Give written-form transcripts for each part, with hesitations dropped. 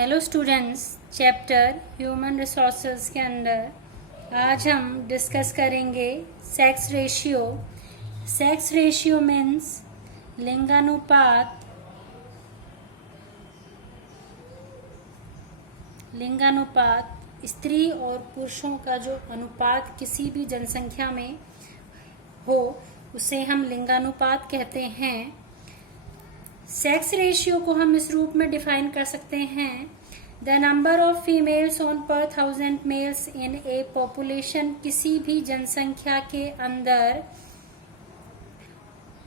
Hello students, chapter human resources के अंदर आज हम डिस्कस करेंगे sex ratio. Sex ratio means लिंगानुपात। लिंगानुपात स्त्री और पुरुषों का जो अनुपात किसी भी जनसंख्या में हो उसे हम लिंगानुपात कहते हैं। सेक्स रेशियो को हम इस रूप में डिफाइन कर सकते हैं, the number of females on पर 1000 मेल्स इन ए पॉपुलेशन। किसी भी जनसंख्या के अंदर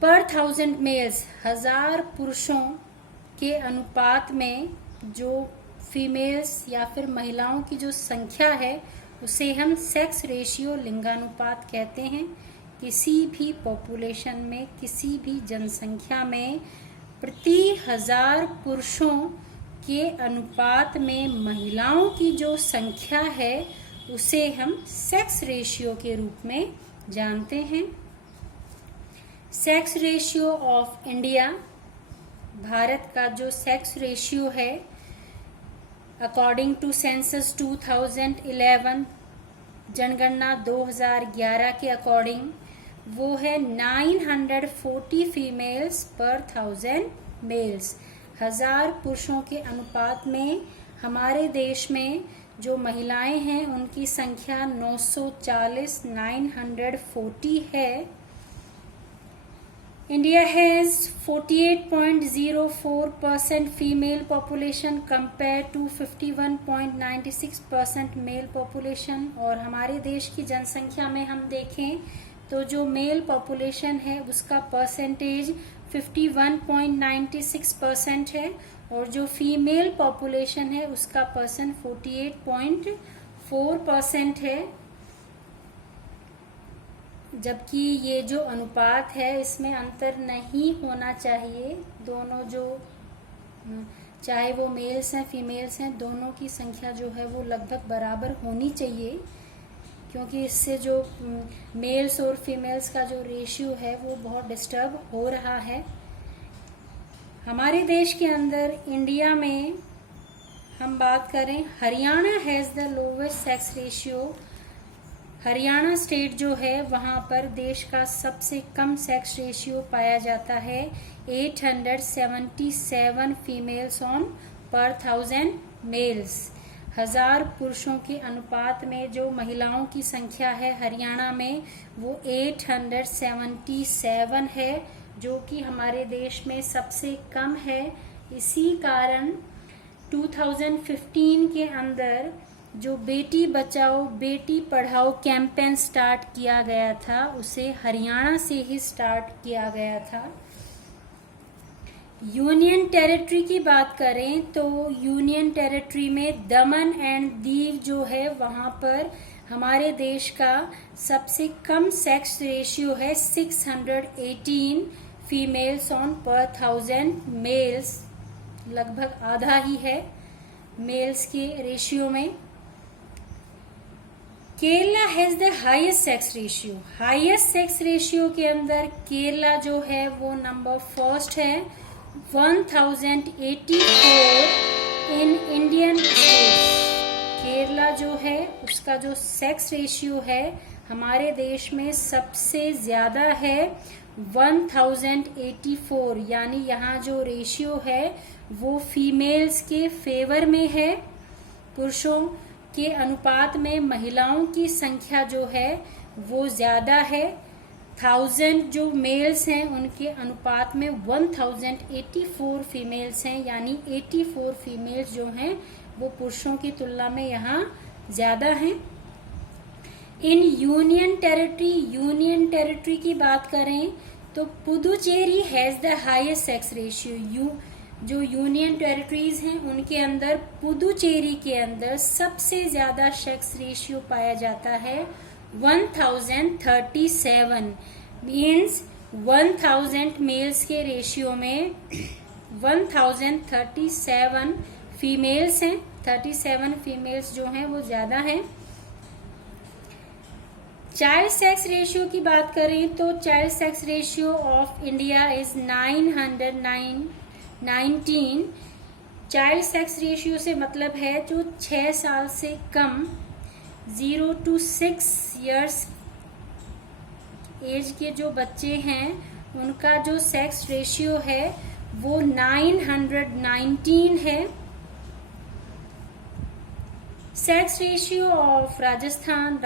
पर 1000 मेल्स 1000 पुरुषों के अनुपात में जो फीमेल्स या फिर महिलाओं की जो संख्या है उसे हम सेक्स रेशियो लिंगानुपात कहते हैं। किसी भी पॉपुलेशन में, किसी भी जनसंख्या में प्रति 1000 पुरुषों के अनुपात में महिलाओं की जो संख्या है उसे हम सेक्स रेशियो के रूप में जानते हैं। Sex ratio of India, Bharat का जो सेक्स रेशियो है अकॉर्डिंग टू सेंसस 2011, जनगणना 2011 के अकॉर्डिंग वो है 940 फीमेल्स पर 1000 मेल्स। 1000 पुरुषों के अनुपात में हमारे देश में जो महिलाएं हैं उनकी संख्या 940 940 है। India has 48.04% female population compare to 51.96% male population. और हमारे देश की जनसंख्या में हम देखें तो जो मेल पॉपुलेशन है उसका परसेंटेज 51.96% है और जो फीमेल पॉपुलेशन है उसका परसेंट 48.4% है। जबकि ये जो अनुपात है इसमें अंतर नहीं होना चाहिए। दोनों जो चाहे वो मेल्स हैं फीमेल्स हैं, दोनों की संख्या जो है वो लगभग बराबर होनी चाहिए, क्योंकि इससे जो मेल्स और फीमेल्स का जो रेशियो है वो बहुत डिस्टर्ब हो रहा है। हमारे देश के अंदर इंडिया में हम बात करें, Haryana has the lowest sex ratio. Haryana state जो है वहाँ पर देश का सबसे कम सेक्स रेशियो पाया जाता है, 877 फीमेल्स ऑन पर 1000 मेल्स। 1000 पुरुषों के अनुपात में जो महिलाओं की संख्या है हरियाणा में वो 877 है, जो कि हमारे देश में सबसे कम है। इसी कारण 2015 के अंदर जो बेटी बचाओ बेटी पढ़ाओ कैंपेन स्टार्ट किया गया था उसे हरियाणा से ही स्टार्ट किया गया था। यूनियन टेरिटरी की बात करें तो यूनियन टेरिटरी में दमन एंड दीव जो है वहाँ पर हमारे देश का सबसे कम सेक्स रेशियो है 618 फीमेल्स ऑन पर 1000 मेल्स, लगभग आधा ही है मेल्स के रेशियो में। Kerala has the highest sex ratio. Highest sex ratio के अंदर केरला जो है वो नंबर फर्स्ट है, 1084 इन इंडियन स्टेट्स। केरला जो है उसका जो सेक्स रेशियो है हमारे देश में सबसे ज्यादा है 1084, यानी यहाँ जो रेशियो है वो फीमेल्स के फेवर में है। पुरुषों के अनुपात में महिलाओं की संख्या जो है वो ज्यादा है। 1000 जो मेल्स हैं उनके अनुपात में 1084 फीमेल्स हैं, यानी 84 फीमेल्स जो हैं वो पुरुषों की तुलना में यहाँ ज्यादा हैं। इन यूनियन टेरिटरी की बात करें तो Puducherry has the highest sex ratio. जो यूनियन टेरिटरीज हैं उनके अंदर पुदुचेरी के अंदर सबसे ज्यादा सेक्स रेशियो पाया जाता है 1037, मीन्स 1000 मेल्स के रेशियो में 1037 फीमेल्स हैं। 37 फीमेल्स जो हैं वो ज्यादा हैं। चाइल्ड सेक्स रेशियो की बात करें तो child sex ratio of India is 919 child sex ratio से मतलब है जो 6 साल से कम 0 to 6 years एज के जो बच्चे हैं उनका जो सेक्स रेशियो है वो 919 है। सेक्स रेशियो ऑफ राजस्थान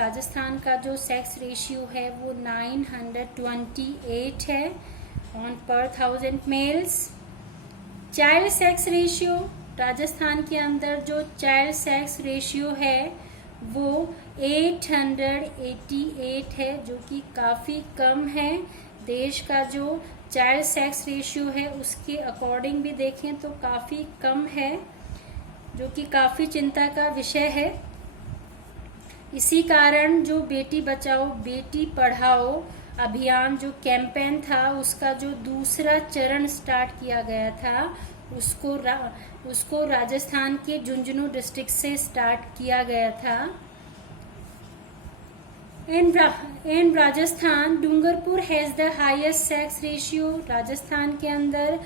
का जो सेक्स रेशियो है वो 928 है ऑन पर 1000 males. Child sex ratio Rajasthan के अंदर जो चाइल्ड सेक्स रेशियो है वो 888 है, जो कि काफी कम है। देश का जो चाइल्ड सेक्स रेशियो है उसके अकॉर्डिंग भी देखें तो काफी कम है, जो कि काफी चिंता का विषय है। इसी कारण जो बेटी बचाओ बेटी पढ़ाओ अभियान जो कैंपेन था उसका जो दूसरा चरण स्टार्ट किया गया था उसको राजस्थान के झुंझुनू डिस्ट्रिक्ट से स्टार्ट किया गया था। In Rajasthan Dungarpur has the highest sex ratio. Rajasthan के अंदर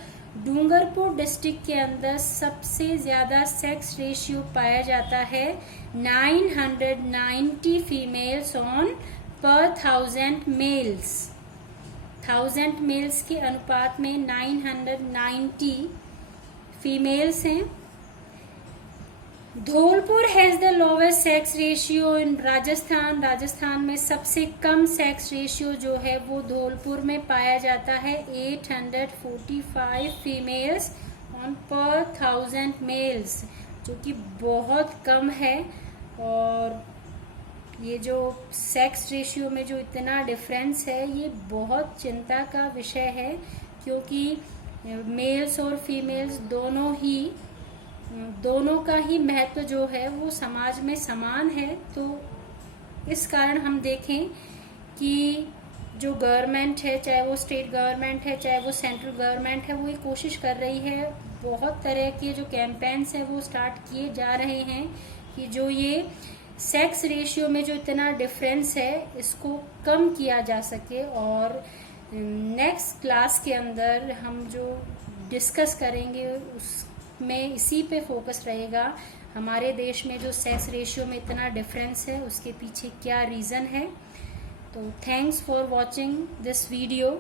डूंगरपुर डिस्ट्रिक्ट के अंदर सबसे ज्यादा सेक्स रेशियो पाया जाता है 990 फीमेल्स ऑन पर 1000 मेल्स। 1000 मेल्स के अनुपात में 990 फीमेल्स हैं। Dholpur has the lowest sex ratio in Rajasthan में सबसे कम सेक्स रेशियो जो है वो धौलपुर में पाया जाता है 845 फीमेल्स ऑन पर 1000 मेल्स, जो कि बहुत कम है। और ये जो सेक्स रेशियो में जो इतना डिफरेंस है ये बहुत चिंता का विषय है, क्योंकि मेल्स और फीमेल्स दोनों का ही महत्व जो है वो समाज में समान है। तो इस कारण हम देखें कि जो गवर्नमेंट है, चाहे वो स्टेट गवर्नमेंट है चाहे वो सेंट्रल गवर्नमेंट है, वो ये कोशिश कर रही है, बहुत तरह के जो कैंपेन्स हैं वो स्टार्ट किए जा रहे हैं कि जो ये सेक्स रेशियो में जो इतना डिफरेंस है इसको कम किया जा सके। और नेक्स्ट क्लास के अंदर हम जो डिस्कस करेंगे उसमें इसी पे फोकस रहेगा, हमारे देश में जो सेक्स रेशियो में इतना डिफरेंस है उसके पीछे क्या रीज़न है। तो thanks for watching this video.